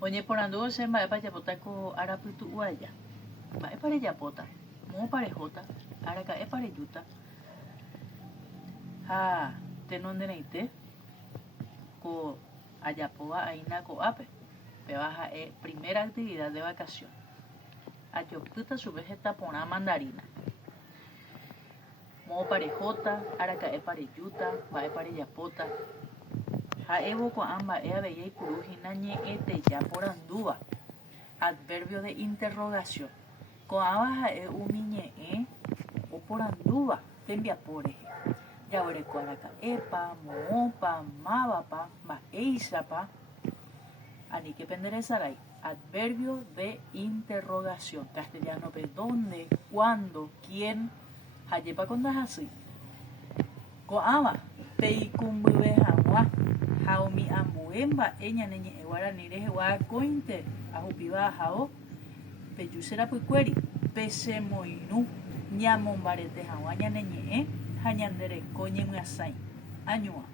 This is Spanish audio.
Oñeporandu che mba'épajapóta arapytu'uaja. Mba'épa rejapóta, mópa rehóta, araka'épa rejúta. Ha tenondereite ko ajapóva aína ko'ápe. Péva ha'e primera actividad de vacación. Ajopýta chupe heta porã mandarina. Mópa rehóta, araka'épa rejúta, mba'épa rejapóta. Ha'évo ko'ã mba'e avei jaipuruhína ñe'ẽteja porandúva. Adverbio de interrogación. Ko'ãva ha'e umi ñe'ẽ oporandúva tembiapo rehe. Javéreko araka'épa, moõpa, mávapa, mba'éichapa. Aníke penderecharai. Adverbio de interrogación. Castellanope dónde, cuándo, quién. Hajépa kondahasýi. Ko'ãva peikumbyve hag̃ua ha umi ambue mba'e ñane ñe'ẽ Guarani rehegua akóinte ahupíva ahávo peju che rapykuéri pechemoirũ ñamombarete hag̃ua ñane ñe'ẽ ha ñande reko ñemyasãi añuã.